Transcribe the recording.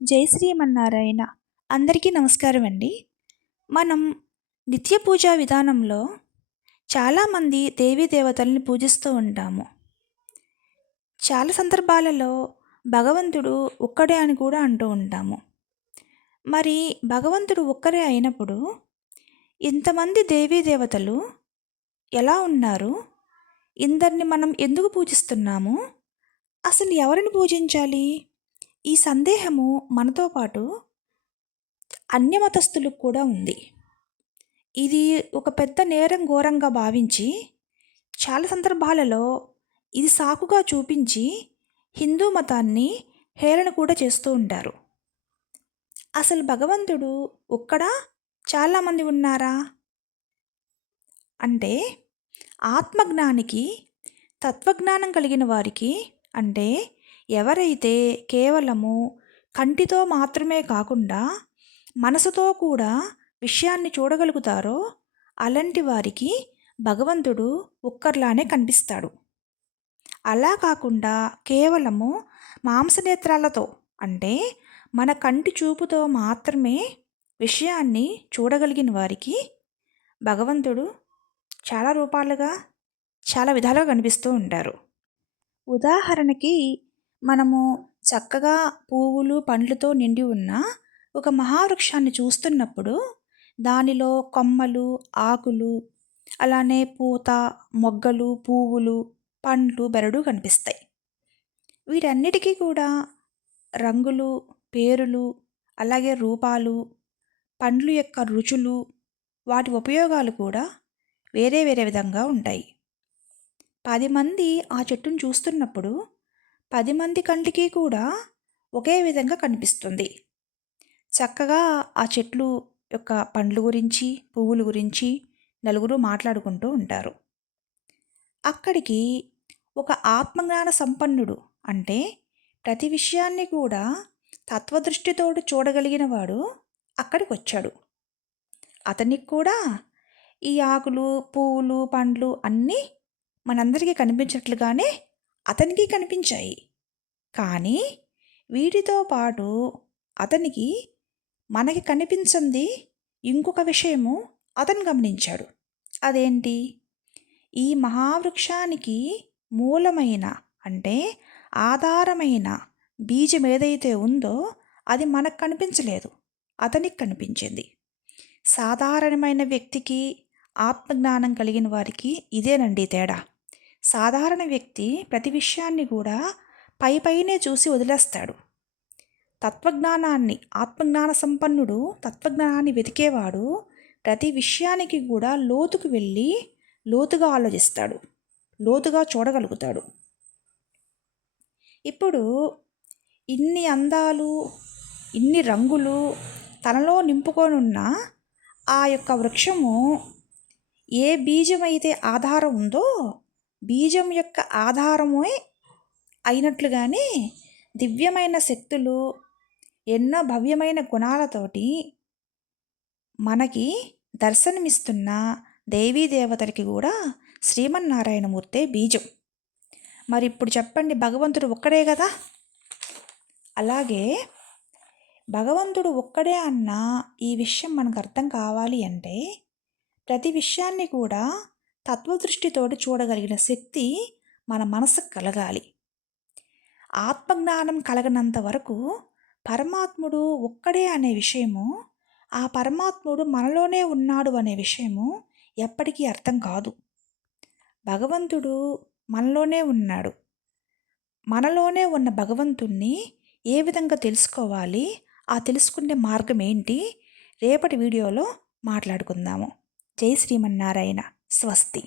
జై శ్రీమన్నారాయణ. అందరికీ నమస్కారం అండి. మనం నిత్య పూజా విధానంలో చాలామంది దేవీ దేవతల్ని పూజిస్తూ ఉంటాము. చాలా సందర్భాలలో భగవంతుడు ఒక్కడే అని కూడా అంటూ ఉంటాము. మరి భగవంతుడు ఒక్కరే అయినప్పుడు ఇంతమంది దేవీ దేవతలు ఎలా ఉన్నారు? ఇందరిని మనం ఎందుకు పూజిస్తున్నాము? అసలు ఎవరిని పూజించాలి? ఈ సందేహము మనతో పాటు అన్యమతస్థులకు కూడా ఉంది. ఇది ఒక పెద్ద నేరం ఘోరంగా భావించి చాలా సందర్భాలలో ఇది సాకుగా చూపించి హిందూ మతాన్ని హేళన కూడా చేస్తూ ఉంటారు. అసలు భగవంతుడు ఒక్కడా, చాలామంది ఉన్నారా అంటే ఆత్మజ్ఞానికి, తత్వజ్ఞానం కలిగిన వారికి, అంటే ఎవరైతే కేవలము కంటితో మాత్రమే కాకుండా మనసుతో కూడా విషయాన్ని చూడగలుగుతారో అలాంటి వారికి భగవంతుడు ఒక్కర్లానే కనిపిస్తాడు. అలా కాకుండా కేవలము మాంసనేత్రాలతో, అంటే మన కంటి చూపుతో మాత్రమే విషయాన్ని చూడగలిగిన వారికి భగవంతుడు చాలా రూపాలుగా, చాలా విధాలుగా కనిపిస్తూ ఉంటారు. ఉదాహరణకి మనము చక్కగా పువ్వులు పండ్లతో నిండి ఉన్న ఒక మహావృక్షాన్ని చూస్తున్నప్పుడు దానిలో కొమ్మలు, ఆకులు, అలానే పూత, మొగ్గలు, పువ్వులు, పండ్లు, బెరడు కనిపిస్తాయి. వీటన్నిటికీ కూడా రంగులు, పేరులు, అలాగే రూపాలు, పండ్లు యొక్క రుచులు, వాటి ఉపయోగాలు కూడా వేరే వేరే విధంగా ఉంటాయి. 10 మంది ఆ చెట్టును చూస్తున్నప్పుడు 10 మంది కంటికి కూడా ఒకే విధంగా కనిపిస్తుంది. చక్కగా ఆ చెట్లు యొక్క పండ్లు గురించి, పువ్వుల గురించి నలుగురు మాట్లాడుకుంటూ ఉంటారు. అక్కడికి ఒక ఆత్మజ్ఞాన సంపన్నుడు, అంటే ప్రతి విషయాన్ని కూడా తత్వదృష్టితోటి చూడగలిగిన వాడు అక్కడికి వచ్చాడు. అతనికి కూడా ఈ ఆకులు, పువ్వులు, పండ్లు అన్నీ మనందరికీ కనిపించినట్లుగానే అతనికి కనిపించాయి. కానీ వీటితో పాటు అతనికి మనకి కనిపించింది ఇంకొక విషయము అతను గమనించాడు. అదేంటి? ఈ మహావృక్షానికి మూలమైన, అంటే ఆధారమైన బీజం ఏదైతే ఉందో అది మనకు కనిపించలేదు, అతనికి కనిపించింది. సాధారణమైన వ్యక్తికి, ఆత్మజ్ఞానం కలిగిన వారికి ఇదేనండి తేడా. సాధారణ వ్యక్తి ప్రతి విషయాన్ని కూడా పైనే చూసి వదిలేస్తాడు. తత్వజ్ఞానాన్ని, ఆత్మజ్ఞాన సంపన్నుడు తత్వజ్ఞానాన్ని వెతికేవాడు ప్రతి విషయానికి కూడా లోతుకు వెళ్ళి లోతుగా ఆలోచిస్తాడు, లోతుగా చూడగలుగుతాడు. ఇప్పుడు ఇన్ని అందాలు, ఇన్ని రంగులు తనలో నింపుకొనున్న ఆ యొక్క వృక్షము ఏ బీజం అయితే ఆధారం ఉందో బీజం యొక్క ఆధారమే అయినట్లుగానే దివ్యమైన శక్తులు, ఎన్నో భవ్యమైన గుణాలతోటి మనకి దర్శనమిస్తున్న దేవీ దేవతలకి కూడా శ్రీమన్నారాయణమూర్తే బీజం. మరి ఇప్పుడు చెప్పండి, భగవంతుడు ఒక్కడే కదా. అలాగే భగవంతుడు ఒక్కడే అన్న ఈ విషయం మనకు అర్థం కావాలి అంటే ప్రతి విషయాన్ని కూడా తత్వదృష్టితోటి చూడగలిగిన శక్తి మన మనసుకు కలగాలి. ఆత్మజ్ఞానం కలగనంత వరకు పరమాత్ముడు ఒక్కడే అనే విషయము, ఆ పరమాత్ముడు మనలోనే ఉన్నాడు అనే విషయము ఎప్పటికీ అర్థం కాదు. భగవంతుడు మనలోనే ఉన్నాడు. మనలోనే ఉన్న భగవంతుణ్ణి ఏ విధంగా తెలుసుకోవాలి, ఆ తెలుసుకునే మార్గం ఏంటి, రేపటి వీడియోలో మాట్లాడుకుందాము. జై శ్రీమన్నారాయణ. స్వస్తి.